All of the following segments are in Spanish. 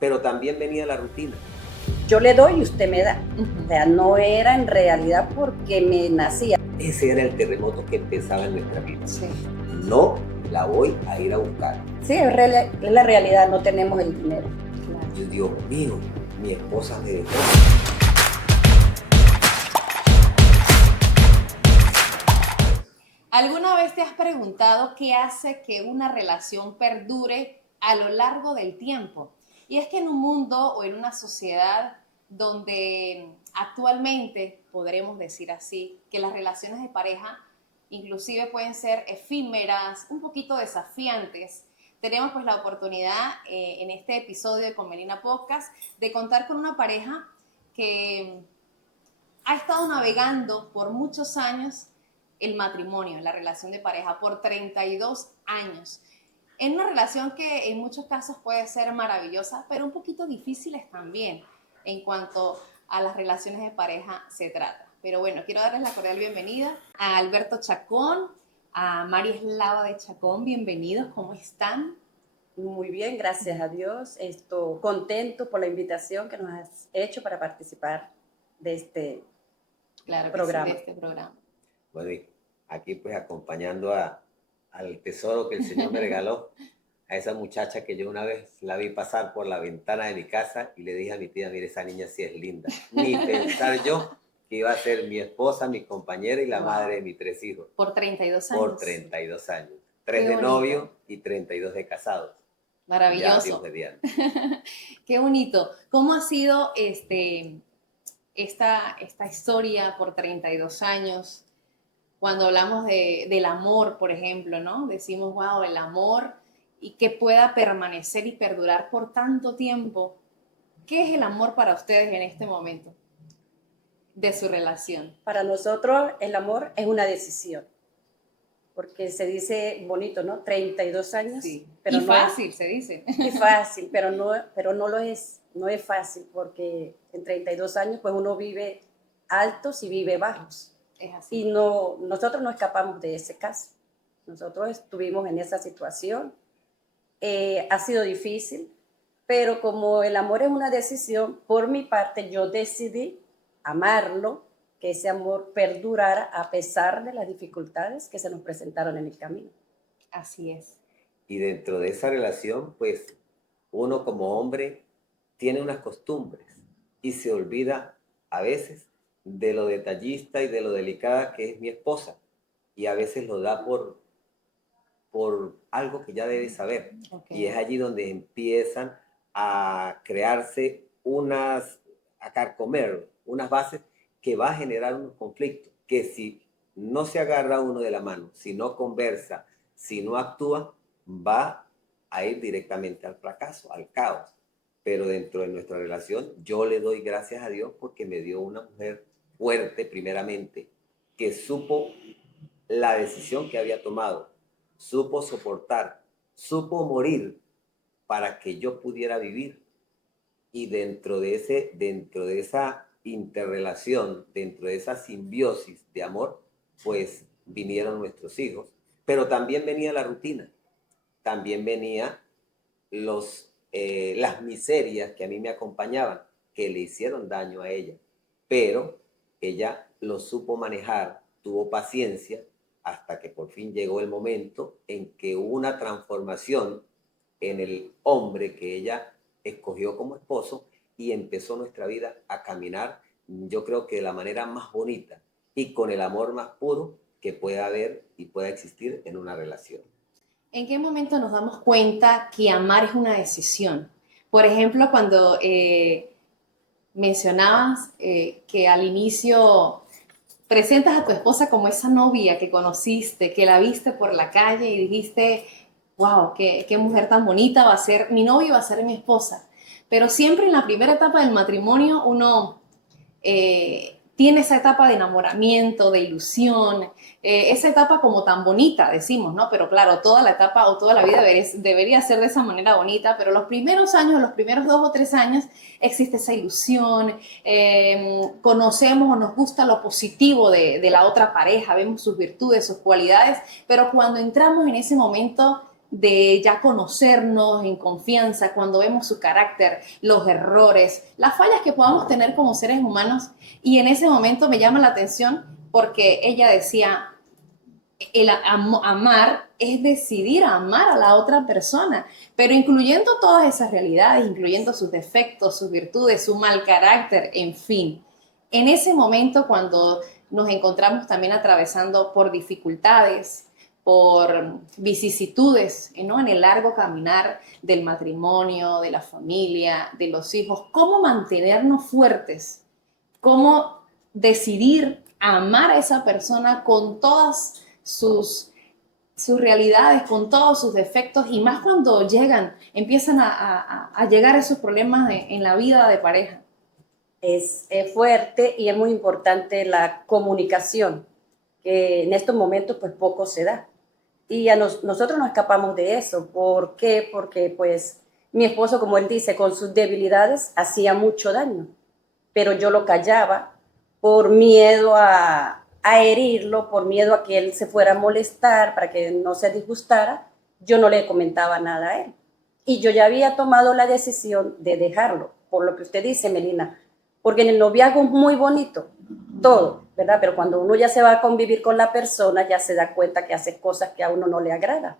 pero también venía la rutina. Yo le doy y usted me da. Ujú. O sea, no era en realidad porque me nacía. Ese era el terremoto que empezaba en nuestra vida. Sí. No la voy a ir a buscar. Sí, es la realidad, no tenemos el dinero. Claro. Yo, Dios mío, mi esposa me dejó. ¿Alguna vez te has preguntado qué hace que una relación perdure a lo largo del tiempo? Y es que en un mundo o en una sociedad donde actualmente, podremos decir así, que las relaciones de pareja inclusive pueden ser efímeras, un poquito desafiantes, tenemos pues la oportunidad en este episodio de Conmelina Podcast de contar con una pareja que ha estado navegando por muchos años el matrimonio, la relación de pareja, por 32 años. En una relación que en muchos casos puede ser maravillosa, pero un poquito difíciles también en cuanto a las relaciones de pareja se trata. Pero bueno, quiero darles la cordial bienvenida a Alberto Chacón, a María Eslava de Chacón. Bienvenidos, ¿cómo están? Muy bien, gracias a Dios. Estoy contento por la invitación que nos has hecho para participar de este Claro que programa. sí, de este programa. Bueno, y aquí pues acompañando al tesoro que el Señor me regaló, a esa muchacha que yo una vez la vi pasar por la ventana de mi casa y le dije a mi tía, mire, esa niña sí es linda. Ni pensar yo que iba a ser mi esposa, mi compañera y la madre de mis 3 hijos. Por 32 años. Por 32 años. 3 Qué de bonito. novio y 32 de casados. Ya, Maravilloso. Dios mediante. Qué bonito. ¿Cómo ha sido esta historia por 32 años? Cuando hablamos del amor, por ejemplo, ¿no? Decimos, wow, el amor y que pueda permanecer y perdurar por tanto tiempo. ¿Qué es el amor para ustedes en este momento de su relación? Para nosotros el amor es una decisión, porque se dice bonito, ¿no? 32 años. Sí. Pero Y no fácil, se dice. es fácil, pero no lo es. No es fácil porque en 32 años pues uno vive altos y vive bajos. Es así. Y nosotros no escapamos de ese caso. Nosotros estuvimos en esa situación. Ha sido difícil, pero como el amor es una decisión, por mi parte yo decidí amarlo, que ese amor perdurara a pesar de las dificultades que se nos presentaron en el camino. Así es. Y dentro de esa relación, pues, uno como hombre tiene unas costumbres y se olvida a veces de lo detallista y de lo delicada que es mi esposa. Y a veces lo da por algo que ya debe saber. Okay. Y es allí donde empiezan a crearse a carcomer unas bases que va a generar unos conflictos, que si no se agarra uno de la mano, si no conversa, si no actúa, va a ir directamente al fracaso, al caos. Pero dentro de nuestra relación, yo le doy gracias a Dios porque me dio una mujer fuerte, primeramente, que supo la decisión que había tomado, supo soportar, supo morir para que yo pudiera vivir. Y dentro de esa interrelación, dentro de esa simbiosis de amor, pues vinieron nuestros hijos. Pero también venía la rutina, también venía las miserias que a mí me acompañaban, que le hicieron daño a ella. Pero ella lo supo manejar, tuvo paciencia, hasta que por fin llegó el momento en que hubo una transformación en el hombre que ella escogió como esposo y empezó nuestra vida a caminar, yo creo que de la manera más bonita y con el amor más puro que pueda haber y pueda existir en una relación. ¿En qué momento nos damos cuenta que amar es una decisión? Por ejemplo, cuando mencionabas que al inicio presentas a tu esposa como esa novia que conociste, que la viste por la calle y dijiste, wow, qué mujer tan bonita va a ser, mi novia va a ser mi esposa. Pero siempre en la primera etapa del matrimonio uno tiene esa etapa de enamoramiento, de ilusión, esa etapa como tan bonita, decimos, ¿no? Pero claro, toda la etapa o toda la vida debería ser de esa manera bonita, pero los primeros años, los primeros 2 o 3 años, existe esa ilusión, conocemos o nos gusta lo positivo de la otra pareja, vemos sus virtudes, sus cualidades, pero cuando entramos en ese momento de ya conocernos en confianza, cuando vemos su carácter, los errores, las fallas que podamos tener como seres humanos. Y en ese momento me llama la atención porque ella decía, amar es decidir amar a la otra persona, pero incluyendo todas esas realidades, incluyendo sus defectos, sus virtudes, su mal carácter, en fin. En ese momento cuando nos encontramos también atravesando por dificultades, por vicisitudes, ¿no? En el largo caminar del matrimonio, de la familia, de los hijos, ¿cómo mantenernos fuertes? ¿Cómo decidir amar a esa persona con todas sus realidades, con todos sus defectos, y más cuando empiezan a llegar esos problemas en la vida de pareja? Es fuerte y es muy importante la comunicación, que en estos momentos pues poco se da. Y nosotros no escapamos de eso. ¿Por qué? Porque pues mi esposo, como él dice, con sus debilidades hacía mucho daño, pero yo lo callaba por miedo a herirlo, por miedo a que él se fuera a molestar, para que no se disgustara. Yo no le comentaba nada a él. Y yo ya había tomado la decisión de dejarlo, por lo que usted dice, Melina, porque en el noviazgo es muy bonito, todo, ¿verdad? Pero cuando uno ya se va a convivir con la persona, ya se da cuenta que hace cosas que a uno no le agrada.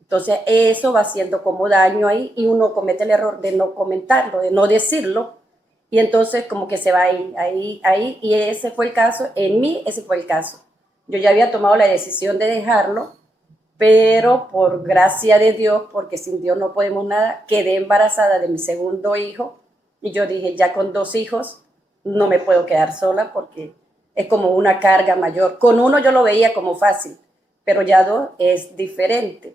Entonces, eso va haciendo como daño ahí y uno comete el error de no comentarlo, de no decirlo, y entonces como que se va ahí, y ese fue el caso, en mí ese fue el caso. Yo ya había tomado la decisión de dejarlo, pero por gracia de Dios, porque sin Dios no podemos nada, quedé embarazada de mi segundo hijo, y yo dije, ya con 2 hijos no me puedo quedar sola porque es como una carga mayor. Con uno yo lo veía como fácil, pero ya 2 es diferente.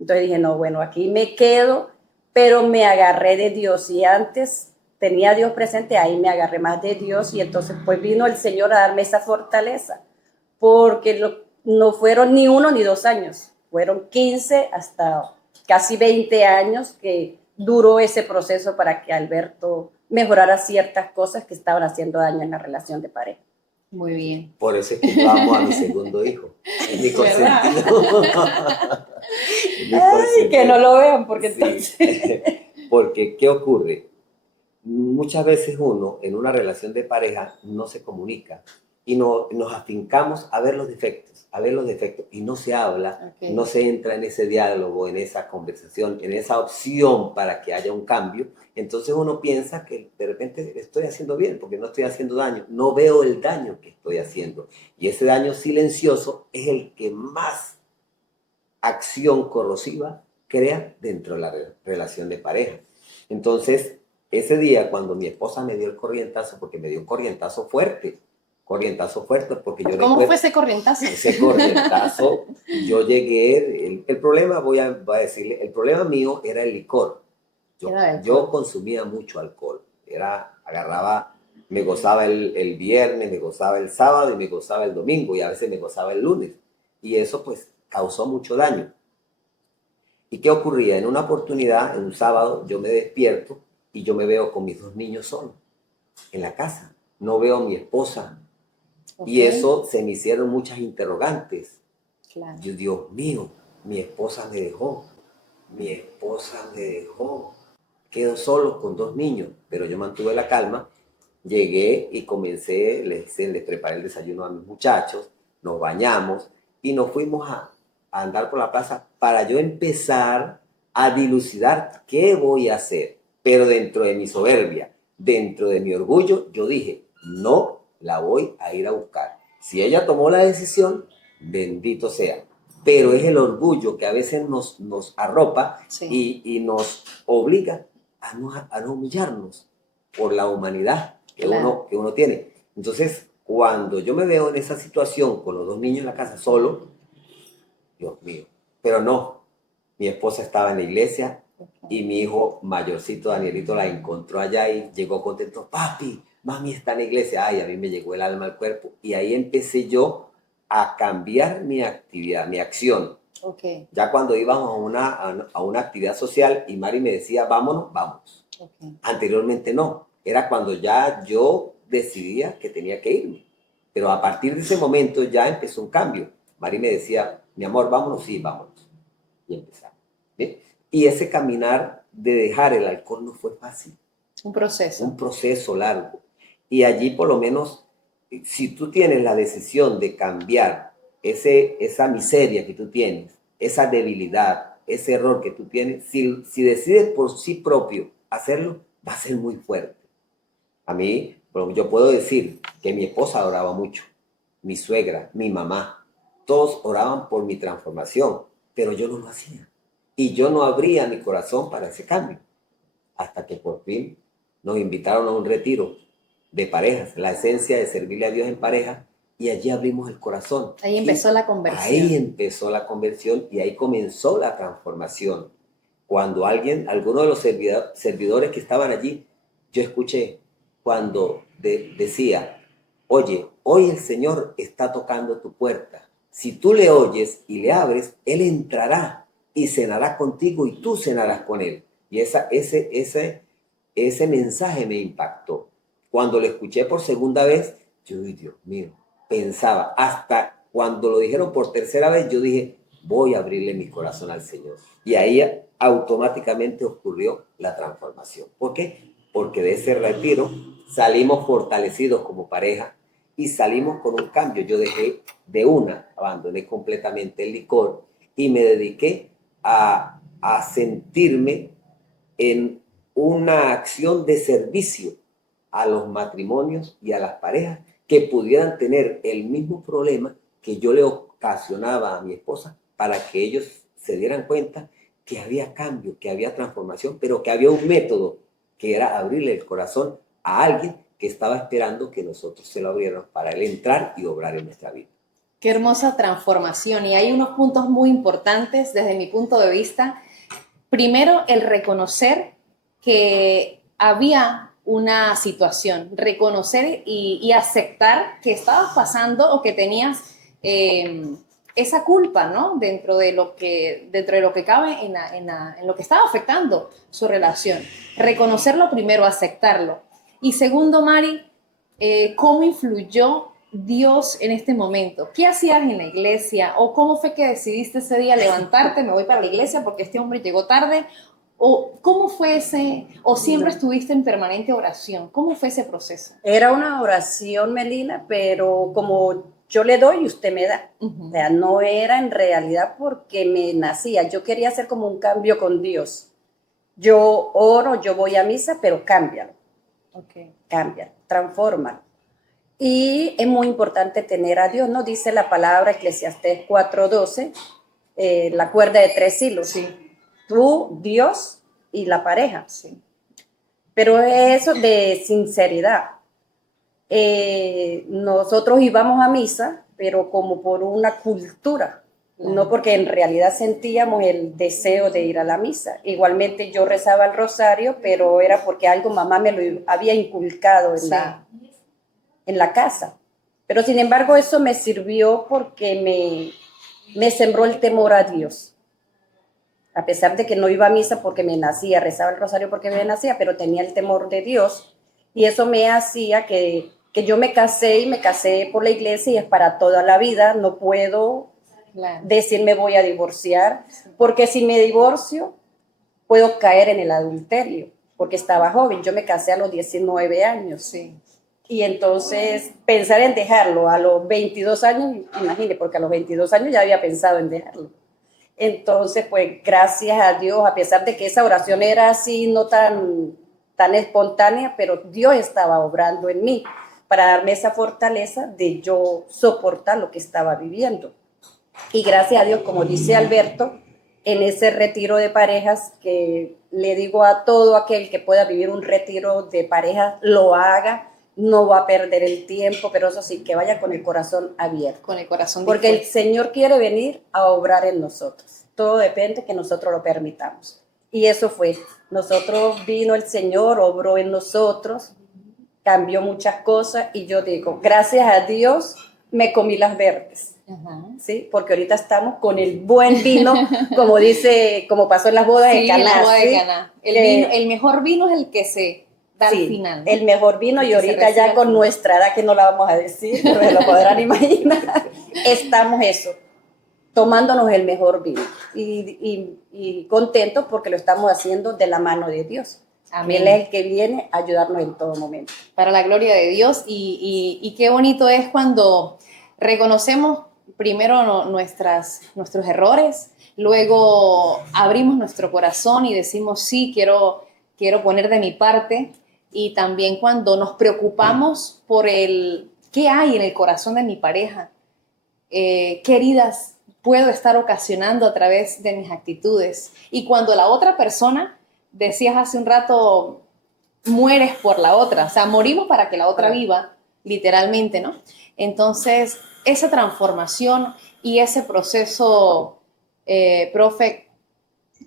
Entonces dije, no, bueno, aquí me quedo, pero me agarré de Dios, y antes tenía a Dios presente, ahí me agarré más de Dios, y entonces pues vino el Señor a darme esa fortaleza, porque no fueron ni 1 ni 2 años, fueron 15 hasta casi 20 años que duró ese proceso para que Alberto mejorara ciertas cosas que estaban haciendo daño en la relación de pareja. Muy bien. Por eso es que yo amo a mi segundo hijo. Es mi consentido. Ay, que no lo vean, porque sí. entonces... Porque, ¿qué ocurre? Muchas veces uno en una relación de pareja no se comunica y nos afincamos a ver los defectos, y no se habla, Okay. no se entra en ese diálogo, en esa conversación, en esa opción para que haya un cambio. Entonces uno piensa que de repente estoy haciendo bien porque no estoy haciendo daño, no veo el daño que estoy haciendo, y ese daño silencioso es el que más acción corrosiva crea dentro de la relación de pareja. Entonces, ese día cuando mi esposa me dio el corrientazo, porque me dio un corrientazo fuerte, porque yo ¿Cómo fue ese corrientazo? Ese corrientazo, yo llegué, el problema, voy a decirle, el problema mío era el licor. Yo consumía mucho alcohol, agarraba, me gozaba el viernes, me gozaba el sábado y me gozaba el domingo, y a veces me gozaba el lunes, y eso pues causó mucho daño. ¿Y qué ocurría? En una oportunidad, en un sábado, yo me despierto y yo me veo con mis 2 niños solos en la casa. No veo a mi esposa. Okay. Y eso se me hicieron muchas interrogantes. Claro. Yo, Dios mío, mi esposa me dejó. Quedo solo con 2 niños, pero yo mantuve la calma. Llegué y comencé, les preparé el desayuno a mis muchachos, nos bañamos y nos fuimos a andar por la plaza para yo empezar a dilucidar qué voy a hacer. Pero dentro de mi soberbia, dentro de mi orgullo, yo dije, no la voy a ir a buscar. Si ella tomó la decisión, bendito sea. Pero es el orgullo que a veces nos arropa, sí, y nos obliga a no humillarnos por la humanidad que, claro, uno tiene. Entonces, cuando yo me veo en esa situación con los 2 niños en la casa solo, Dios mío, pero no, mi esposa estaba en la iglesia, okay, y mi hijo mayorcito, Danielito, la encontró allá y llegó contento, papi, mami está en la iglesia. Ay, a mí me llegó el alma al cuerpo, y ahí empecé yo a cambiar mi actividad, mi acción. Okay. Ya cuando íbamos a una actividad social y Mari me decía, vámonos, vamos. Okay. Anteriormente no, era cuando ya yo decidía que tenía que irme. Pero a partir de ese momento ya empezó un cambio. Mari me decía, mi amor, vámonos, sí, vámonos. Y empezamos. Y ese caminar de dejar el alcohol no fue fácil. Un proceso. Un proceso largo. Y allí por lo menos, si tú tienes la decisión de cambiar esa miseria que tú tienes, esa debilidad, ese error que tú tienes, si decides por sí propio hacerlo, va a ser muy fuerte. A mí, yo puedo decir que mi esposa oraba mucho, mi suegra, mi mamá, todos oraban por mi transformación, pero yo no lo hacía. Y yo no abría mi corazón para ese cambio. Hasta que por fin nos invitaron a un retiro de parejas, la esencia de servirle a Dios en pareja, y allí abrimos el corazón. Ahí empezó la conversión. Ahí empezó la conversión y ahí comenzó la transformación. Cuando alguno de los servidores que estaban allí, yo escuché cuando decía, oye, hoy el Señor está tocando tu puerta. Si tú le oyes y le abres, Él entrará y cenará contigo y tú cenarás con Él. Y ese mensaje me impactó. Cuando lo escuché por segunda vez, yo dije, Dios mío, pensaba, hasta cuando lo dijeron por tercera vez, yo dije, voy a abrirle mi corazón al Señor. Y ahí automáticamente ocurrió la transformación. ¿Por qué? Porque de ese retiro salimos fortalecidos como pareja y salimos con un cambio. Yo abandoné completamente el licor y me dediqué a sentirme en una acción de servicio a los matrimonios y a las parejas que pudieran tener el mismo problema que yo le ocasionaba a mi esposa, para que ellos se dieran cuenta que había cambio, que había transformación, pero que había un método, que era abrirle el corazón a alguien que estaba esperando que nosotros se lo abriéramos para él entrar y obrar en nuestra vida. Qué hermosa transformación. Y hay unos puntos muy importantes desde mi punto de vista. Primero, el reconocer que había una situación, reconocer y aceptar que estabas pasando o que tenías esa culpa, ¿no? Dentro de lo que cabe en lo que estaba afectando su relación. Reconocerlo primero, aceptarlo. Y segundo, Mari, ¿cómo influyó Dios en este momento? ¿Qué hacías en la iglesia? ¿O cómo fue que decidiste ese día levantarte, me voy para la iglesia porque este hombre llegó tarde? ¿O cómo fue o siempre estuviste en permanente oración? ¿Cómo fue ese proceso? Era una oración, Melina, pero como yo le doy y usted me da. O sea, no era en realidad porque me nacía. Yo quería hacer como un cambio con Dios. Yo oro, yo voy a misa, pero cámbialo. Cámbialo, transfórmalo. Y es muy importante tener a Dios, ¿no? Dice la palabra Eclesiastés 4:12, la cuerda de 3 hilos. Sí. Tú, Dios y la pareja. Sí. Pero eso de sinceridad. Nosotros íbamos a misa, pero como por una cultura, no porque en realidad sentíamos el deseo de ir a la misa. Igualmente yo rezaba el rosario, pero era porque algo mamá me lo había inculcado en la casa. Pero sin embargo eso me sirvió porque me sembró el temor a Dios. A pesar de que no iba a misa porque me nacía, rezaba el rosario porque me nacía, pero tenía el temor de Dios. Y eso me hacía que yo me casé por la iglesia y es para toda la vida. No puedo decir me voy a divorciar, porque si me divorcio puedo caer en el adulterio, porque estaba joven. Yo me casé a los 19 años. Sí. Y entonces pensar en dejarlo a los 22 años, imagínate, porque a los 22 años ya había pensado en dejarlo. Entonces, pues gracias a Dios, a pesar de que esa oración era así, no tan espontánea, pero Dios estaba obrando en mí para darme esa fortaleza de yo soportar lo que estaba viviendo. Y gracias a Dios, como dice Alberto, en ese retiro de parejas, que le digo a todo aquel que pueda vivir un retiro de parejas, lo haga, no va a perder el tiempo, pero eso sí, que vaya con el corazón abierto. Con el corazón porque dispuesto. el Señor quiere venir a obrar en nosotros. Todo depende que nosotros lo permitamos. Y eso fue. Vino el Señor, obró en nosotros, cambió muchas cosas y yo digo, gracias a Dios me comí las verdes. ¿Sí? Porque ahorita estamos con el buen vino, como pasó en las bodas de Caná. En la boda de Caná. El mejor vino es el que se da al final, ¿no? El mejor vino, y ahorita ya con nuestra edad, que no la vamos a decir, pero se lo podrán imaginar, estamos eso. tomándonos el mejor vino y contentos porque lo estamos haciendo de la mano de Dios. Amén. Él es el que viene a ayudarnos en todo momento. Para la gloria de Dios y qué bonito es cuando reconocemos primero nuestros errores, luego abrimos nuestro corazón y decimos sí, quiero poner de mi parte, y también cuando nos preocupamos por qué hay en el corazón de mi pareja, qué heridas puedo estar ocasionando a través de mis actitudes, y cuando la otra persona, decías hace un rato, mueres por la otra, o sea, morimos para que la otra viva, literalmente, ¿no? Entonces, esa transformación y ese proceso, profe,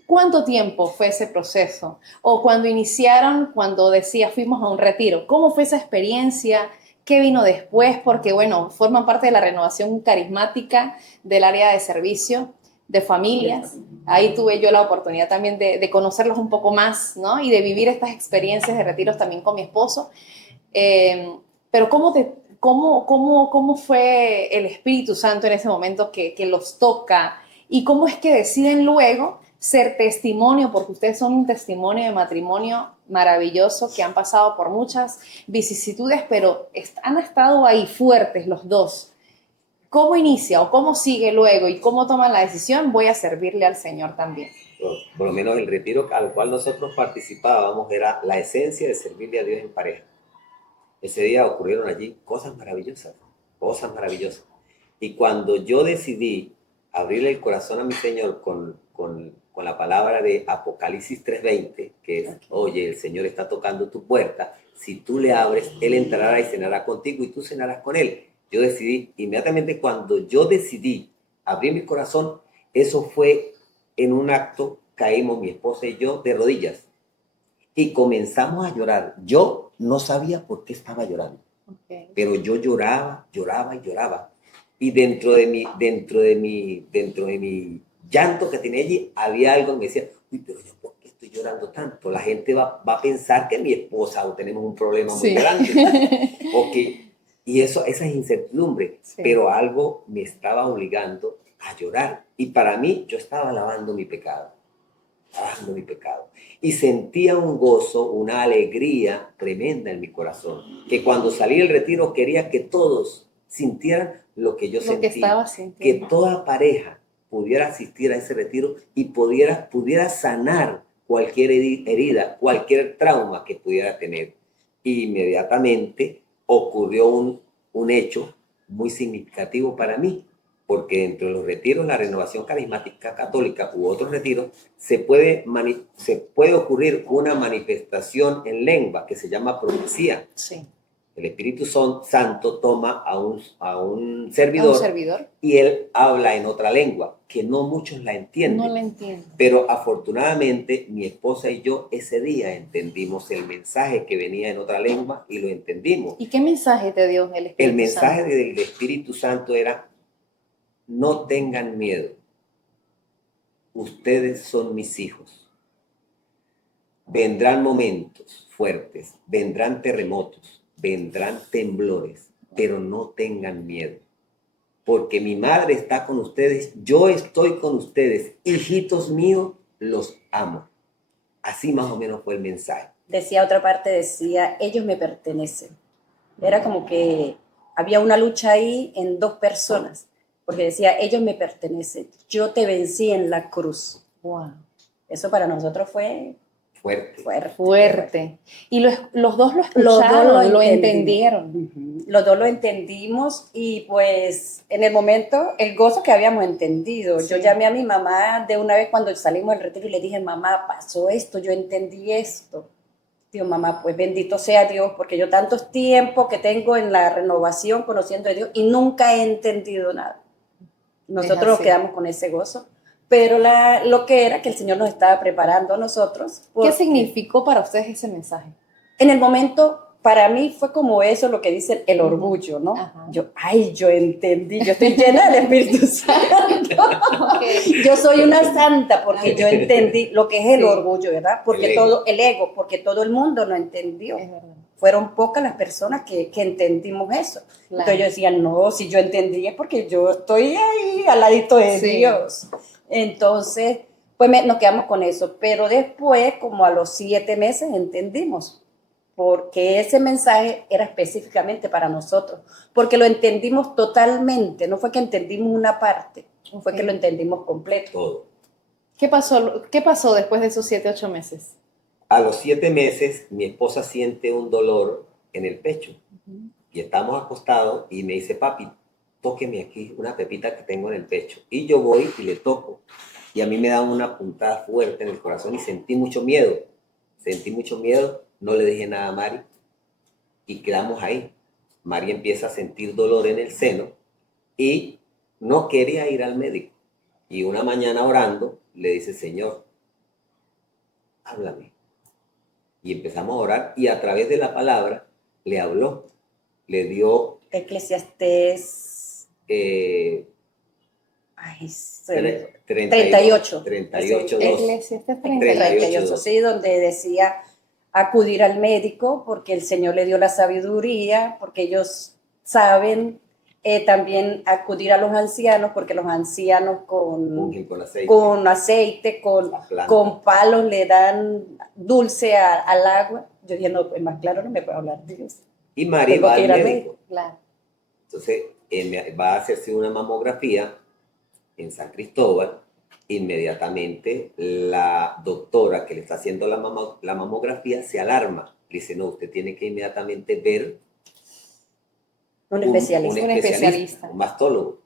¿cuánto tiempo fue ese proceso? O cuando iniciaron, cuando decía fuimos a un retiro, ¿cómo fue esa experiencia? ¿Qué vino después? Porque, bueno, forman parte de la renovación carismática del área de servicio de familias. Ahí tuve yo la oportunidad también de conocerlos un poco más, ¿no? Y de vivir estas experiencias de retiros también con mi esposo. Pero ¿cómo fue el Espíritu Santo en ese momento que los toca? ¿Y cómo es que deciden luego ser testimonio? Porque ustedes son un testimonio de matrimonio maravilloso, que han pasado por muchas vicisitudes, pero han estado ahí fuertes los dos. ¿Cómo inicia o cómo sigue luego y cómo toman la decisión? Voy a servirle al Señor también. Por lo menos el retiro al cual nosotros participábamos era la esencia de servirle a Dios en pareja. Ese día ocurrieron allí cosas maravillosas, cosas maravillosas. Y cuando yo decidí abrirle el corazón a mi Señor con la palabra de Apocalipsis 3:20, que es, oye, el Señor está tocando tu puerta, si tú le abres, Él entrará y cenará contigo y tú cenarás con Él. Yo decidí, inmediatamente cuando yo decidí abrir mi corazón, eso fue en un acto, caímos mi esposa y yo de rodillas y comenzamos a llorar. Yo no sabía por qué estaba llorando, pero yo lloraba y lloraba. Y dentro de mi llanto que tenía allí, había algo que me decía, uy, pero yo por qué estoy llorando tanto. La gente va a pensar que mi esposa o tenemos un problema muy grande. Y esa es incertidumbre, pero algo me estaba obligando a llorar. Y para mí, yo estaba lavando mi pecado. Y sentía un gozo, una alegría tremenda en mi corazón, que cuando salí del retiro quería que todos sintieran lo que yo sentía, que estaba sintiendo. que toda pareja pudiera asistir a ese retiro y pudiera sanar cualquier herida, cualquier trauma que pudiera tener. Y inmediatamente ocurrió un hecho muy significativo para mí, porque dentro de los retiros, la renovación carismática católica u otros retiros, se puede ocurrir una manifestación en lengua que se llama profecía. Sí. El Espíritu Santo toma a un servidor, servidor y él habla en otra lengua, que no muchos la entienden. No la entiendo. Pero afortunadamente mi esposa y yo ese día entendimos el mensaje que venía en otra lengua y lo entendimos. ¿Y qué mensaje te dio el Espíritu Santo? El mensaje del Espíritu Santo era: no tengan miedo. Ustedes son mis hijos. Vendrán momentos fuertes, vendrán terremotos, vendrán temblores, pero no tengan miedo. Porque mi madre está con ustedes, yo estoy con ustedes. Hijitos míos, los amo. Así más o menos fue el mensaje. Decía otra parte, decía, ellos me pertenecen. Era como que había una lucha ahí en dos personas. Porque decía, ellos me pertenecen, yo te vencí en la cruz. Wow. Eso para nosotros fue fuerte. Y los dos lo escucharon, lo entendieron. Uh-huh. Los dos lo entendimos y pues en el momento, el gozo que habíamos entendido. Sí. Yo llamé a mi mamá de una vez cuando salimos del retiro y le dije, mamá, pasó esto, yo entendí esto. Digo, mamá, pues bendito sea Dios, porque yo tantos tiempos que tengo en la renovación conociendo a Dios y nunca he entendido nada. Nosotros nos quedamos con ese gozo, pero lo que era que el Señor nos estaba preparando a nosotros. ¿Qué significó para ustedes ese mensaje? En el momento, para mí fue como eso, lo que dice el orgullo, ¿no? Ajá. Yo entendí, yo estoy llena del Espíritu Santo. Ok. Yo soy una santa porque yo entendí lo que es el Sí. orgullo, ¿verdad? Porque El ego. todo, el ego, porque todo el mundo no entendió. Es verdad. Fueron pocas las personas que entendimos eso. Claro. Entonces yo decía, no, si yo entendí es porque yo estoy ahí al ladito de Sí. Dios. Entonces, pues nos quedamos con eso. Pero después, como a los 7 meses, entendimos. Porque ese mensaje era específicamente para nosotros. Porque lo entendimos totalmente. No fue que entendimos una parte, fue que lo entendimos completo. Todo. ¿Qué pasó después de esos 7, 8 meses? A los 7 meses, mi esposa siente un dolor en el pecho. Y estamos acostados y me dice, papi, tóqueme aquí una pepita que tengo en el pecho. Y yo voy y le toco. Y a mí me da una puntada fuerte en el corazón y sentí mucho miedo. No le dije nada a Mari y quedamos ahí. Mari empieza a sentir dolor en el seno y no quería ir al médico. Y una mañana orando, le dice, Señor, háblame. Y empezamos a orar y a través de la palabra le habló. Le dio Eclesiastés eh, ay, 38. 38. 2. Eclesiastés 38, sí, donde decía acudir al médico porque el Señor le dio la sabiduría, porque ellos saben también acudir a los ancianos, porque los ancianos Ungen con aceite, con palos le dan dulce al agua. Yo dije, no, pues más claro no me puedo hablar de Dios. Y Mari Tengo va que al ir al médico. Claro. Entonces, va a hacerse una mamografía en San Cristóbal. Inmediatamente la doctora que le está haciendo la mamografía se alarma. Le dice, no, usted tiene que inmediatamente ver Un un especialista. un mastólogo.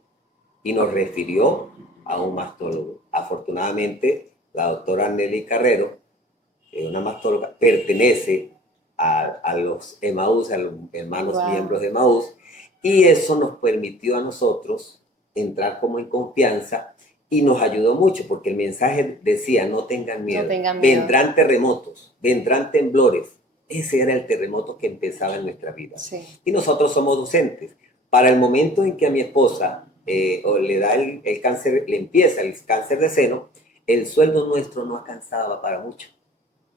Y nos refirió a un mastólogo. Afortunadamente, la doctora Nelly Carrero, una mastóloga, pertenece a los Emaús, a los hermanos miembros de Emaús, y eso nos permitió a nosotros entrar como en confianza y nos ayudó mucho porque el mensaje decía, no tengan miedo, vendrán terremotos, vendrán temblores. Ese era el terremoto que empezaba en nuestra vida. Sí. Y nosotros somos docentes. Para el momento en que a mi esposa le da el cáncer, le empieza el cáncer de seno, el sueldo nuestro no alcanzaba para mucho.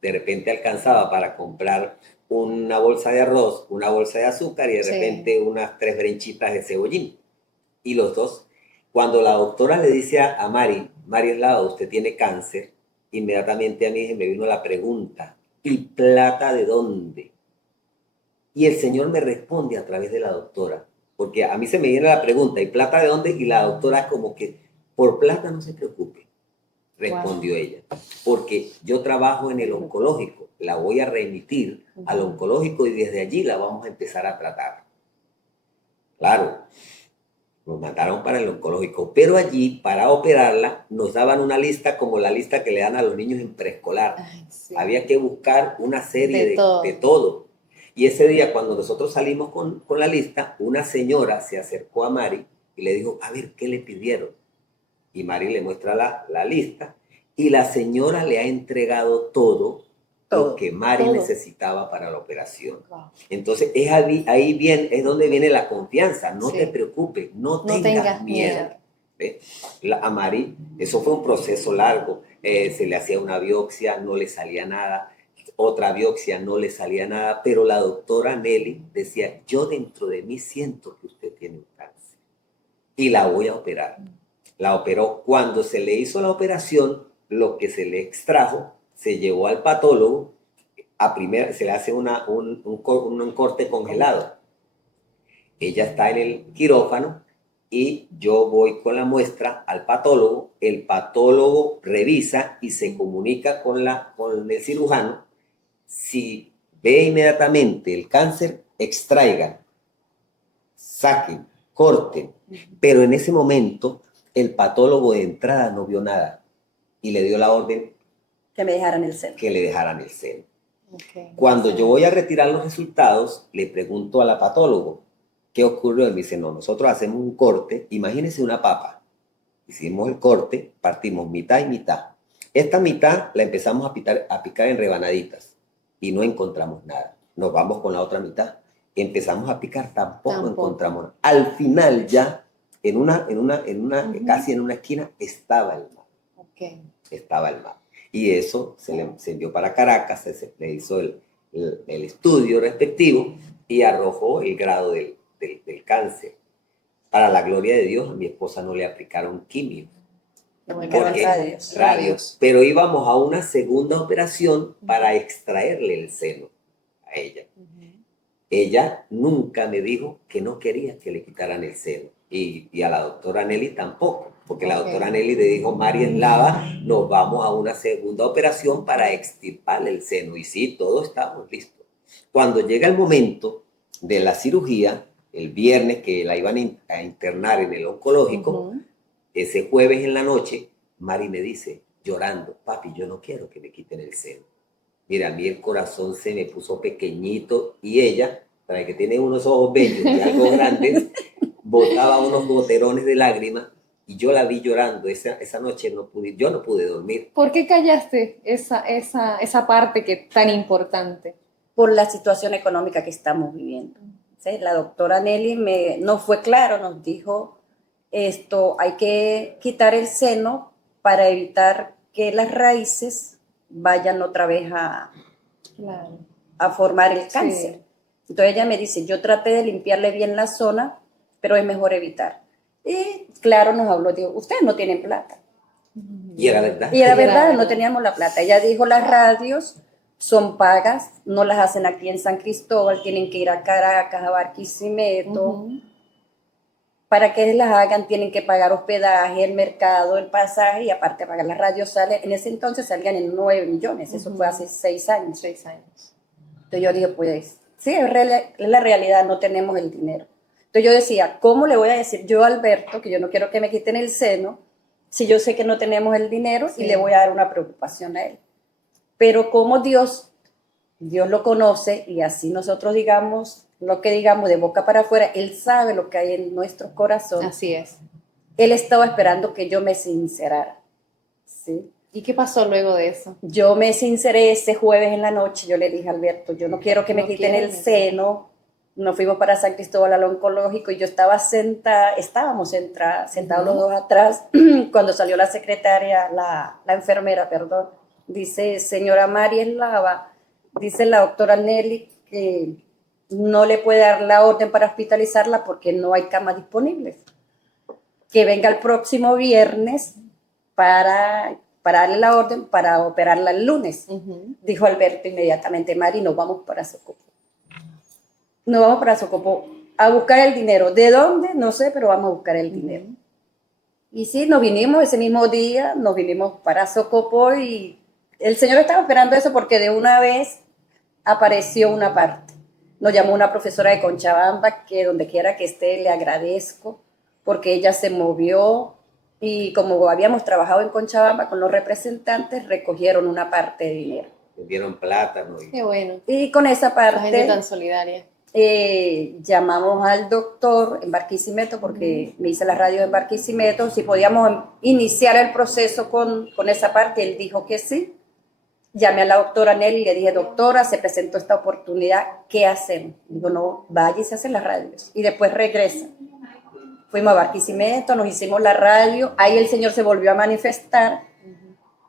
De repente alcanzaba para comprar una bolsa de arroz, una bolsa de azúcar y de repente unas 3 brenchitas de cebollín. Y los dos, cuando la doctora le dice a Mari, Eslava, usted tiene cáncer, inmediatamente a mí me vino la pregunta, ¿y plata de dónde? Y el Señor me responde a través de la doctora, porque a mí se me viene la pregunta, ¿y plata de dónde? Y la doctora como que, por plata no se preocupe, respondió ella, porque yo trabajo en el oncológico, la voy a remitir al oncológico y desde allí la vamos a empezar a tratar. Claro, nos mandaron para el oncológico, pero allí para operarla nos daban una lista como la lista que le dan a los niños en preescolar. Ay, sí. Había que buscar una serie de todo. Y ese día cuando nosotros salimos con la lista, una señora se acercó a Mari y le dijo, a ver, ¿qué le pidieron? Y Mari le muestra la lista y la señora le ha entregado todo lo que Mari necesitaba para la operación. Wow. Entonces, es donde viene la confianza. No te preocupes, no tengas miedo. A Mari, eso fue un proceso largo. Se le hacía una biopsia, no le salía nada. Otra biopsia, no le salía nada. Pero la doctora Nelly decía, yo dentro de mí siento que usted tiene un cáncer. Y la voy a operar. La operó. Cuando se le hizo la operación, lo que se le extrajo se llevó al patólogo. Se le hace un corte congelado. Ella está en el quirófano y yo voy con la muestra al patólogo. El patólogo revisa y se comunica con el cirujano. Si ve inmediatamente el cáncer, extraigan, saquen, corten. Pero en ese momento el patólogo de entrada no vio nada y le dio la orden que me dejaran el seno. Que le dejaran el seno. Okay. Cuando yo voy a retirar los resultados, le pregunto a la patólogo, ¿qué ocurrió? Él me dice, no, nosotros hacemos un corte, imagínense una papa. Hicimos el corte, partimos mitad y mitad. Esta mitad la empezamos a picar en rebanaditas y no encontramos nada. nos vamos con la otra mitad. Empezamos a picar, tampoco encontramos. Al final ya, casi en una esquina, estaba el mar. Okay. Estaba el mar. Y eso se envió para Caracas, se le hizo el estudio respectivo y arrojó el grado del cáncer. Para la gloria de Dios, a mi esposa no le aplicaron quimio. Porque radios. Pero íbamos a una segunda operación para extraerle el seno a ella. Ella nunca me dijo que no quería que le quitaran el seno. Y a la doctora Nelly tampoco, porque la doctora Nelly le dijo, María Eslava, nos vamos a una segunda operación para extirparle el seno. Y sí, todos estábamos listos. Cuando llega el momento de la cirugía, el viernes que la iban a internar en el oncológico, ese jueves en la noche, Mari me dice, llorando, papi, yo no quiero que me quiten el seno. Mira, a mí el corazón se me puso pequeñito y ella, para que tiene unos ojos bellos y algo grandes, botaba unos goterones de lágrimas y yo la vi llorando. Esa noche yo no pude dormir. ¿Por qué callaste esa parte que es tan importante? Por la situación económica que estamos viviendo. ¿Sí? La doctora Nelly no fue claro, nos dijo, hay que quitar el seno para evitar que las raíces vayan otra vez a formar el cáncer. Sí. Entonces ella me dice, yo traté de limpiarle bien la zona, pero es mejor evitar. Y claro, nos habló, dijo, ustedes no tienen plata. Y era verdad. Y era verdad, no teníamos la plata. Ella dijo, las radios son pagas, no las hacen aquí en San Cristóbal, tienen que ir a Caracas, a Barquisimeto. Para que las hagan tienen que pagar hospedaje, el mercado, el pasaje y aparte pagar las radios. En ese entonces salían en 9 millones, eso fue hace 6 años. 6 años. Entonces yo dije, pues sí, es la realidad, no tenemos el dinero. Entonces yo decía, ¿cómo le voy a decir yo a Alberto que yo no quiero que me quiten el seno si yo sé que no tenemos el dinero y le voy a dar una preocupación a él? Pero como Dios lo conoce y así nosotros digamos lo que digamos de boca para afuera, Él sabe lo que hay en nuestro corazón. Así es. Él estaba esperando que yo me sincerara. ¿Sí? ¿Y qué pasó luego de eso? Yo me sinceré ese jueves en la noche, yo le dije a Alberto, yo no quiero que me quiten el seno. Nos fuimos para San Cristóbal al oncológico y yo estábamos sentados los dos atrás, cuando salió la secretaria, la enfermera, perdón, dice, señora María Eslava, dice la doctora Nelly que no le puede dar la orden para hospitalizarla porque no hay camas disponibles. Que venga el próximo viernes para darle la orden para operarla el lunes. Dijo Alberto inmediatamente, Mari, nos vamos para Socopo. Nos vamos para Socopo a buscar el dinero. ¿De dónde? No sé, pero vamos a buscar el dinero. Y sí, nos vinimos ese mismo día, nos vinimos para Socopo y el señor estaba esperando eso porque de una vez apareció una parte. Nos llamó una profesora de Cochabamba que donde quiera que esté le agradezco porque ella se movió y como habíamos trabajado en Cochabamba con los representantes, recogieron una parte de dinero. Le dieron plátano. Qué bueno. Y con esa parte... La gente tan solidaria. Llamamos al doctor en Barquisimeto porque me hice la radio en Barquisimeto, si podíamos iniciar el proceso con esa parte, él dijo que sí. Llamé a la doctora Nelly y le dije, doctora, se presentó esta oportunidad, ¿qué hacemos? Digo, no, vaya y se hacen las radios y después regresa. Fuimos a Barquisimeto, nos hicimos la radio, ahí el señor se volvió a manifestar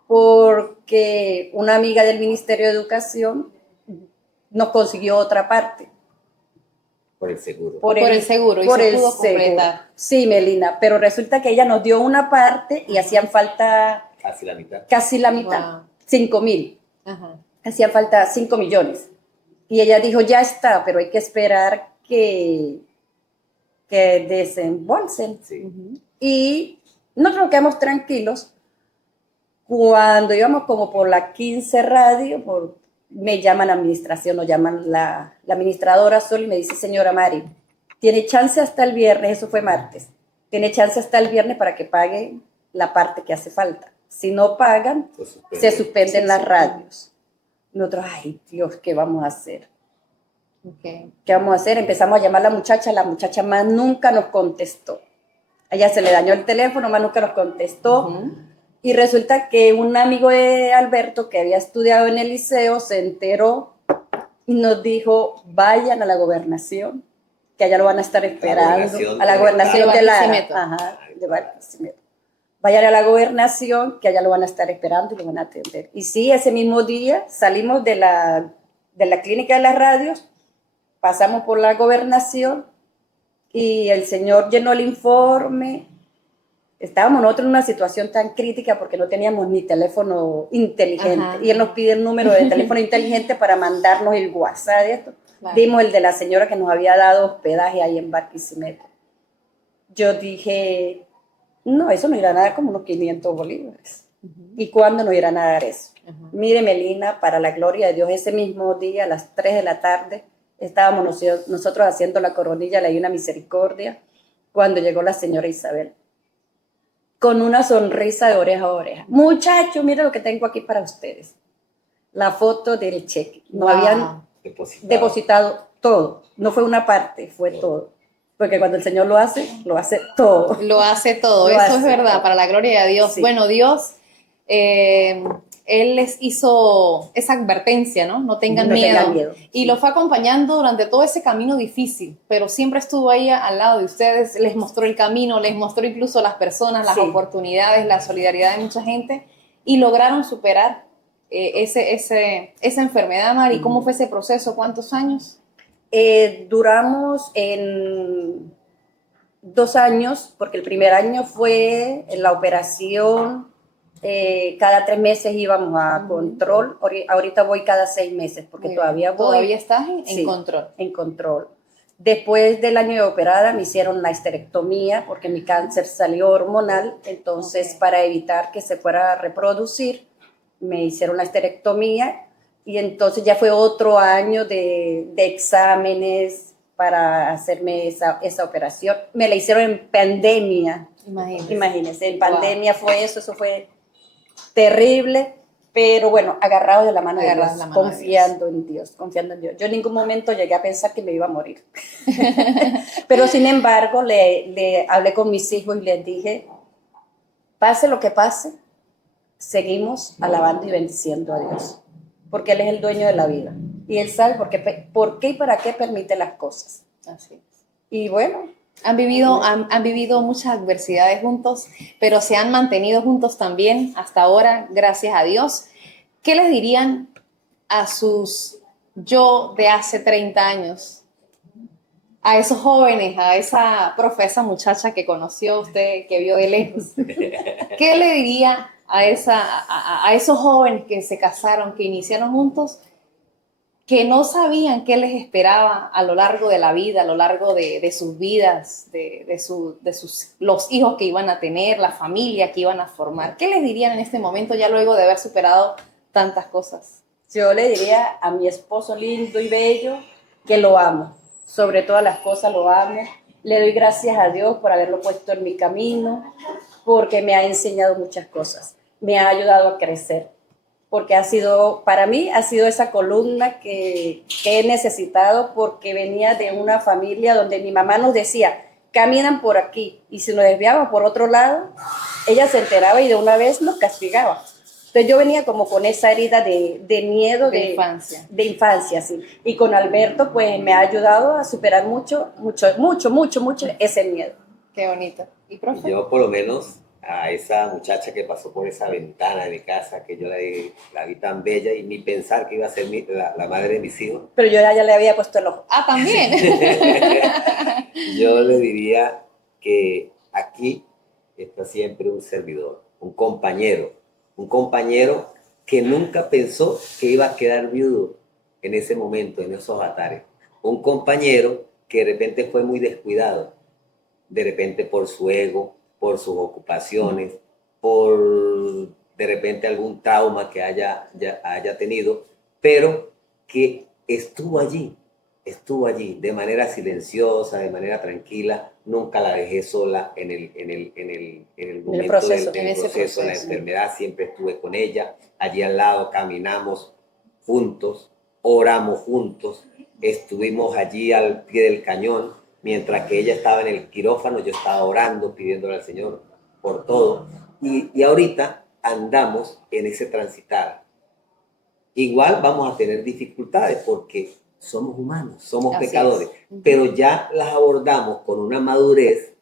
porque una amiga del Ministerio de Educación nos consiguió otra parte. Por el seguro. Por el seguro, y se pudo completar. Sí, Melina, pero resulta que ella nos dio una parte y hacían falta... Casi la mitad. Casi la mitad, wow. 5,000. Ajá. Hacían falta 5 millones. Y ella dijo, ya está, pero hay que esperar que desembolsen. Sí. Y nosotros quedamos tranquilos. Cuando íbamos como por la 15 radio, me llaman a administración, nos llaman la administradora Sol y me dice, señora Mari, tiene chance hasta el viernes, eso fue martes, tiene chance hasta el viernes para que pague la parte que hace falta. Si no pagan, se suspenden las radios. Nosotros, ay Dios, ¿qué vamos a hacer? Okay. ¿Qué vamos a hacer? Empezamos a llamar a la muchacha más nunca nos contestó. A ella se le dañó el teléfono, más nunca nos contestó. Y resulta que un amigo de Alberto que había estudiado en el liceo se enteró y nos dijo, vayan a la gobernación, que allá lo van a estar esperando. gobernación A la gobernación de de Lara. Barquisimeto. Ajá, de Barquisimeto. Vayan a la gobernación, que allá lo van a estar esperando y lo van a atender. Y sí, ese mismo día salimos de la clínica de las radios, pasamos por la gobernación y el señor llenó el informe. Estábamos nosotros en una situación tan crítica porque no teníamos ni teléfono inteligente. Ajá. Y él nos pide el número de teléfono inteligente para mandarnos el WhatsApp de esto. Claro. Dimos el de la señora que nos había dado hospedaje ahí en Barquisimeto. Yo dije, no, eso nos irán a dar como unos 500 bolívares. ¿Y cuándo nos irán a dar eso? Mire, Melina, para la gloria de Dios, ese mismo día, a las 3 de la tarde, estábamos nosotros haciendo la coronilla, la Divina Misericordia, cuando llegó la señora Isabel, con una sonrisa de oreja a oreja. Muchachos, mire lo que tengo aquí para ustedes. La foto del cheque. Nos habían depositado todo. No fue una parte, fue todo. Porque cuando el Señor lo hace todo. Lo hace todo, Lo eso hace es verdad, todo. para la gloria de Dios. Sí. Bueno, Dios, Él les hizo esa advertencia, ¿no? No tengan miedo. Y Sí. lo fue acompañando durante todo ese camino difícil, pero siempre estuvo ahí al lado de ustedes, les mostró el camino, les mostró incluso las personas, las Sí. oportunidades, la solidaridad de mucha gente, y lograron superar esa enfermedad, Mari. ¿Cómo fue ese proceso? ¿Cuántos años? Duramos en 2 años, porque el primer año fue en la operación, cada 3 meses íbamos a control, ahorita voy cada 6 meses, porque todavía voy. Todavía estás en Sí, control. en control. Después del año de operada me hicieron la histerectomía, porque mi cáncer salió hormonal, entonces para evitar que se fuera a reproducir, me hicieron la histerectomía. Y entonces ya fue otro año de exámenes para hacerme esa operación. Me la hicieron en pandemia. Imagínense, en pandemia fue eso fue terrible, pero bueno, agarrados de la mano de Dios, confiando en Dios. Yo en ningún momento llegué a pensar que me iba a morir. Pero sin embargo, le hablé con mis hijos y les dije, pase lo que pase, seguimos alabando y bendiciendo a Dios, porque Él es el dueño de la vida y Él sabe por qué y para qué permite las cosas. Así es. Y bueno, han vivido muchas adversidades juntos, pero se han mantenido juntos también hasta ahora, gracias a Dios. ¿Qué les dirían a sus yo de hace 30 años? A esos jóvenes, a esa muchacha que conoció usted, que vio de lejos. ¿Qué le diría a esos jóvenes que se casaron, que iniciaron juntos, que no sabían qué les esperaba a lo largo de la vida, a lo largo de sus vidas, los hijos que iban a tener, la familia que iban a formar? ¿Qué les dirían en este momento, ya luego de haber superado tantas cosas? Yo le diría a mi esposo lindo y bello que lo amo. Sobre todas las cosas lo amo. Le doy gracias a Dios por haberlo puesto en mi camino, porque me ha enseñado muchas cosas. Me ha ayudado a crecer, porque para mí ha sido esa columna que he necesitado, porque venía de una familia donde mi mamá nos decía, caminan por aquí, y si nos desviaban por otro lado, ella se enteraba y de una vez nos castigaba. Entonces yo venía como con esa herida de miedo de infancia. De infancia, sí. Y con Alberto pues me ha ayudado a superar mucho ese miedo. Qué bonito. ¿Y profe? Yo por lo menos a esa muchacha que pasó por esa ventana de mi casa, que yo la vi tan bella y ni pensar que iba a ser la madre de mis hijos. Pero yo ya le había puesto el ojo. Ah, también. Yo le diría que aquí está siempre un servidor, un compañero que nunca pensó que iba a quedar viudo en ese momento, en esos avatares. Un compañero que de repente fue muy descuidado, de repente por su ego, por sus ocupaciones, por de repente algún trauma que haya tenido, pero que estuvo allí de manera silenciosa, de manera tranquila. Nunca la dejé sola en el momento proceso, del proceso de la enfermedad. Siempre estuve con ella, allí al lado, caminamos juntos, oramos juntos, estuvimos allí al pie del cañón. Mientras que ella estaba en el quirófano, yo estaba orando, pidiéndole al Señor por todo. Y ahorita andamos en ese transitar. Igual vamos a tener dificultades porque somos humanos, somos Así pecadores, es. pero ya las abordamos con una madurez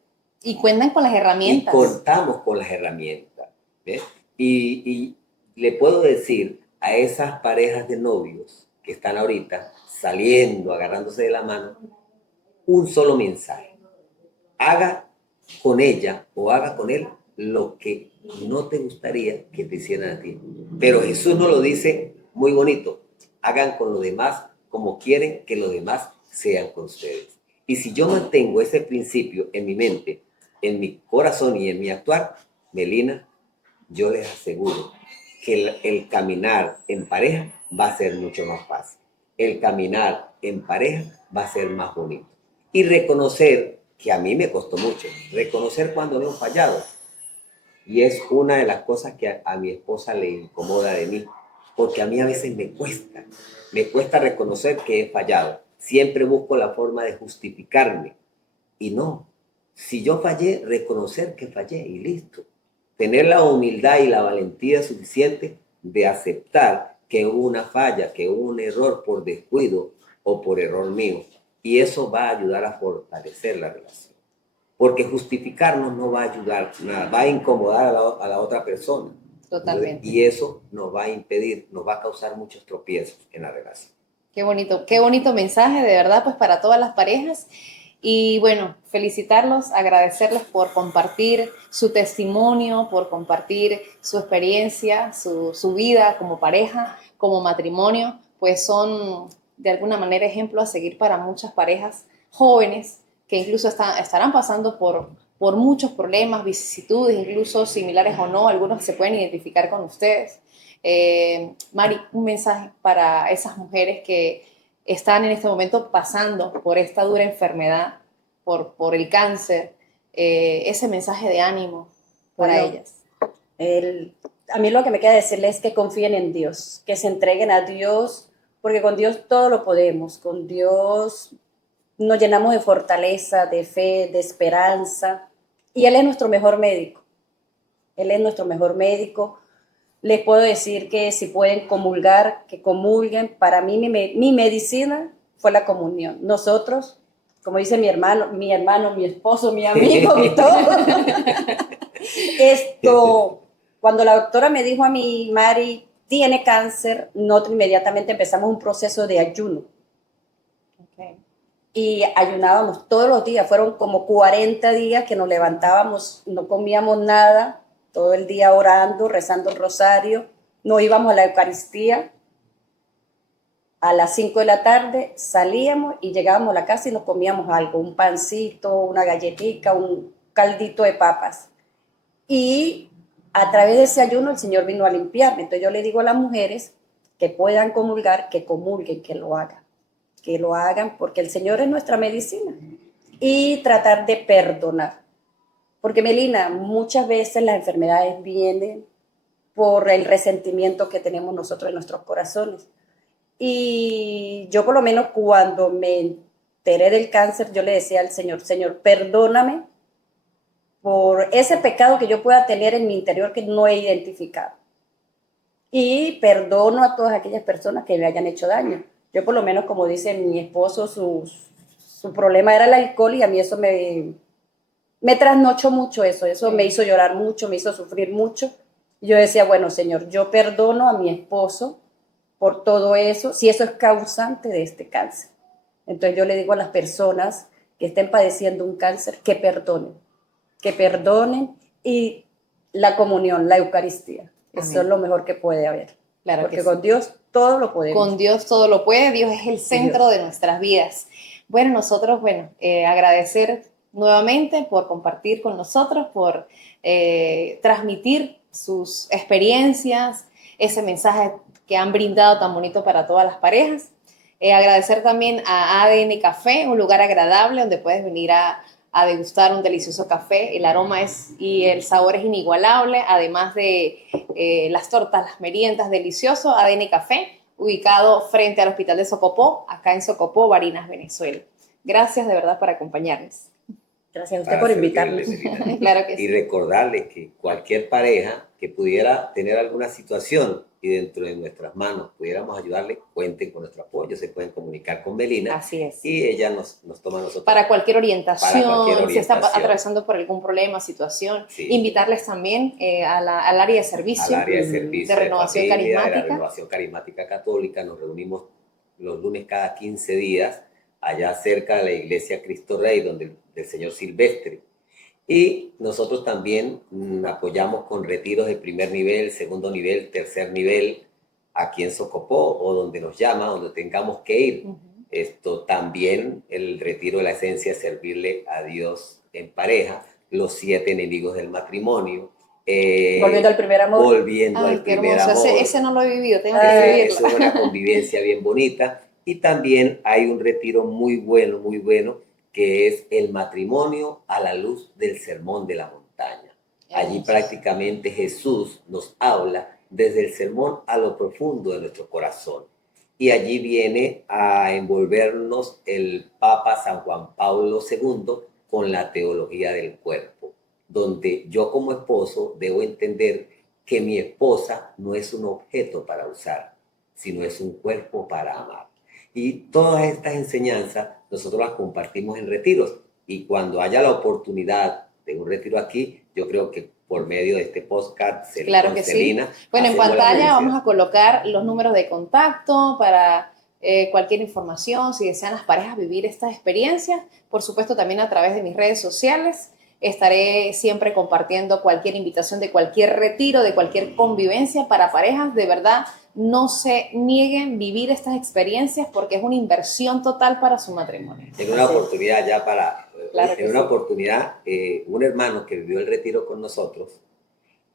Y cuentan con las y herramientas. contamos con las herramientas. ¿Ves? Y le puedo decir a esas parejas de novios que están ahorita saliendo, agarrándose de la mano, un solo mensaje. Haga con ella o haga con él lo que no te gustaría que te hicieran a ti. Pero Jesús nos lo dice muy bonito. Hagan con los demás como quieren que los demás sean con ustedes. Y si yo mantengo ese principio en mi mente, en mi corazón y en mi actuar, Melina, yo les aseguro que el caminar en pareja va a ser mucho más fácil. El caminar en pareja va a ser más bonito. Y reconocer, que a mí me costó mucho, reconocer cuando hemos fallado. Y es una de las cosas que a mi esposa le incomoda de mí, porque a mí a veces me cuesta reconocer que he fallado. Siempre busco la forma de justificarme. Y no, si yo fallé, reconocer que fallé y listo. Tener la humildad y la valentía suficiente de aceptar que hubo una falla, que hubo un error por descuido o por error mío. Y eso va a ayudar a fortalecer la relación. Porque justificarnos no va a ayudar nada, va a incomodar a la otra persona. Totalmente. Y eso nos va a impedir, nos va a causar muchos tropiezos en la relación. Qué bonito mensaje, de verdad, pues para todas las parejas. Y bueno, felicitarlos, agradecerles por compartir su testimonio, por compartir su experiencia, su vida como pareja, como matrimonio, pues son de alguna manera ejemplo a seguir para muchas parejas jóvenes que incluso estarán pasando por muchos problemas, vicisitudes, incluso similares o no, algunos se pueden identificar con ustedes. Mari, un mensaje para esas mujeres que están en este momento pasando por esta dura enfermedad, por el cáncer, ese mensaje de ánimo para Bueno, ellas. A mí lo que me queda decirles es que confíen en Dios, que se entreguen a Dios, porque con Dios todo lo podemos, con Dios nos llenamos de fortaleza, de fe, de esperanza, y Él es nuestro mejor médico. Él es nuestro mejor médico. Les puedo decir que si pueden comulgar, que comulguen. Para mí mi medicina fue la comunión. Nosotros, como dice mi hermano, mi esposo, mi amigo, mi todo. Cuando la doctora me dijo a mí, Mari, tiene cáncer, nosotros inmediatamente empezamos un proceso de ayuno. Okay. Y ayunábamos todos los días. Fueron como 40 días que nos levantábamos, no comíamos nada, todo el día orando, rezando el rosario. Nos íbamos a la Eucaristía. A las 5 de la tarde salíamos y llegábamos a la casa y nos comíamos algo, un pancito, una galletita, un caldito de papas. Y a través de ese ayuno el Señor vino a limpiarme. Entonces yo le digo a las mujeres que puedan comulgar, que comulguen, que lo hagan, porque el Señor es nuestra medicina. Y tratar de perdonar. Porque, Melina, muchas veces las enfermedades vienen por el resentimiento que tenemos nosotros en nuestros corazones. Y yo por lo menos cuando me enteré del cáncer, yo le decía al Señor, Señor, perdóname por ese pecado que yo pueda tener en mi interior que no he identificado. Y perdono a todas aquellas personas que me hayan hecho daño. Yo por lo menos, como dice mi esposo, su problema era el alcohol y a mí eso me trasnochó mucho eso me hizo llorar mucho, me hizo sufrir mucho. Y yo decía, bueno, Señor, yo perdono a mi esposo por todo eso, si eso es causante de este cáncer. Entonces yo le digo a las personas que estén padeciendo un cáncer que perdonen y la comunión, la Eucaristía. Amén. Eso es lo mejor que puede haber. Claro. Porque con Dios todo lo podemos. Con Dios todo lo puede, Dios es el centro de nuestras vidas. Bueno, nosotros, agradecer nuevamente por compartir con nosotros, por transmitir sus experiencias, ese mensaje que han brindado tan bonito para todas las parejas. Agradecer también a ADN Café, un lugar agradable donde puedes venir a degustar un delicioso café. El aroma y el sabor es inigualable, además de las tortas, las meriendas, delicioso. ADN Café, ubicado frente al Hospital de Socopó, acá en Socopó, Barinas, Venezuela. Gracias de verdad por acompañarnos. Gracias a usted para por servirle, invitarme. Melina. Claro que Y sí. recordarles que cualquier pareja que pudiera tener alguna situación y dentro de nuestras manos pudiéramos ayudarle, cuenten con nuestro apoyo, se pueden comunicar con Melina Así es. y ella nos toma a nosotros. Para cualquier orientación, Para cualquier si está orientación. atravesando por algún problema, situación, Sí. invitarles también al área de servicio, Al área de servicio de renovación familia, de la carismática. renovación carismática católica. Nos reunimos los lunes cada 15 días allá cerca de la iglesia Cristo Rey, donde del señor Silvestre. Y nosotros también apoyamos con retiros de primer nivel, segundo nivel, tercer nivel, aquí en Socopó o donde nos llama, donde tengamos que ir. Esto también, el retiro de la esencia es servirle a Dios en pareja, los 7 enemigos del matrimonio. Volviendo al primer amor. Volviendo Ay, al qué primer hermoso. amor. Ese no lo he vivido, tengo que vivirlo. Eso es una convivencia bien bonita. Y también hay un retiro muy bueno, que es el matrimonio a la luz del sermón de la montaña. Allí Hermoso. prácticamente Jesús nos habla desde el sermón a lo profundo de nuestro corazón. Y allí viene a envolvernos el Papa San Juan Pablo II con la teología del cuerpo, donde yo como esposo debo entender que mi esposa no es un objeto para usar, sino es un cuerpo para amar. Y todas estas enseñanzas nosotros las compartimos en retiros. Y cuando haya la oportunidad de un retiro aquí, yo creo que por medio de este podcast, Claro que sí. Celina, Bueno, en hacemos la pantalla publicidad. vamos a colocar los números de contacto para cualquier información, si desean las parejas vivir estas experiencias. Por supuesto, también a través de mis redes sociales. Estaré siempre compartiendo cualquier invitación de cualquier retiro, de cualquier convivencia para parejas. De verdad, no se nieguen vivir estas experiencias porque es una inversión total para su matrimonio. En una oportunidad ya para... Claro que en una sí. oportunidad, un hermano que vivió el retiro con nosotros,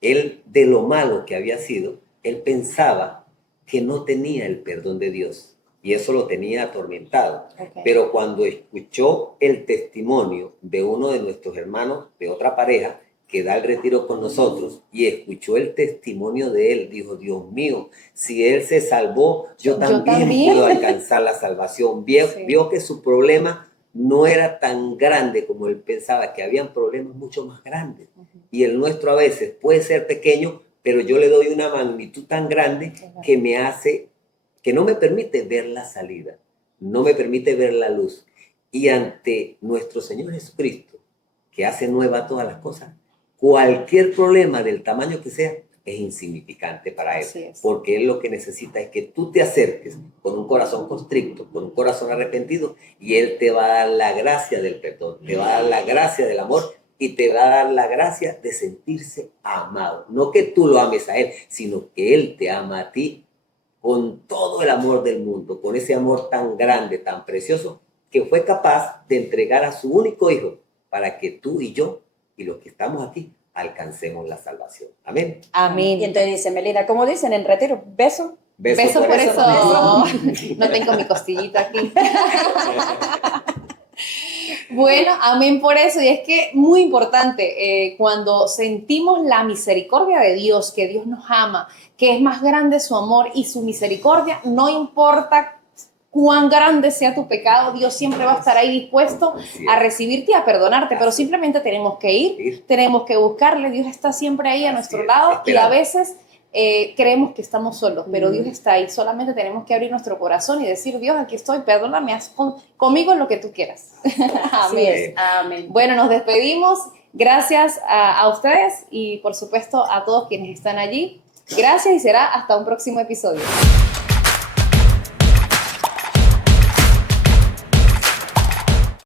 él de lo malo que había sido, él pensaba que no tenía el perdón de Dios y eso lo tenía atormentado. Okay. Pero cuando escuchó el testimonio de uno de nuestros hermanos de otra pareja que da el retiro con nosotros y escuchó el testimonio de él, dijo, Dios mío, si él se salvó, yo también puedo alcanzar la salvación. Vio que su problema no era tan grande como él pensaba, que habían problemas mucho más grandes. Y el nuestro a veces puede ser pequeño, pero yo le doy una magnitud tan grande que me hace, que no me permite ver la salida, no me permite ver la luz. Y ante nuestro Señor Jesucristo, que hace nueva todas las cosas, cualquier problema del tamaño que sea, es insignificante para Él. Porque Él lo que necesita es que tú te acerques con un corazón constricto, con un corazón arrepentido, y Él te va a dar la gracia del perdón, te va a dar la gracia del amor, y te va a dar la gracia de sentirse amado. No que tú lo ames a Él, sino que Él te ama a ti con todo el amor del mundo, con ese amor tan grande, tan precioso, que fue capaz de entregar a su único hijo para que tú y yo y los que estamos aquí alcancemos la salvación. Amén. Amén. Y entonces dice Melina, como dicen en retiro, beso. Beso por eso. No tengo mi costillita aquí. Bueno, amén por eso. Y es que muy importante, cuando sentimos la misericordia de Dios, que Dios nos ama, que es más grande su amor y su misericordia, no importa cuán grande sea tu pecado, Dios siempre va a estar ahí dispuesto a recibirte y a perdonarte, pero simplemente tenemos que ir, tenemos que buscarle. Dios está siempre ahí a nuestro lado y a veces creemos que estamos solos, pero Dios está ahí. Solamente tenemos que abrir nuestro corazón y decir, Dios, aquí estoy, perdóname, haz conmigo lo que tú quieras. Amén. Amén. Bueno, nos despedimos. Gracias a ustedes y por supuesto a todos quienes están allí. Gracias y será hasta un próximo episodio.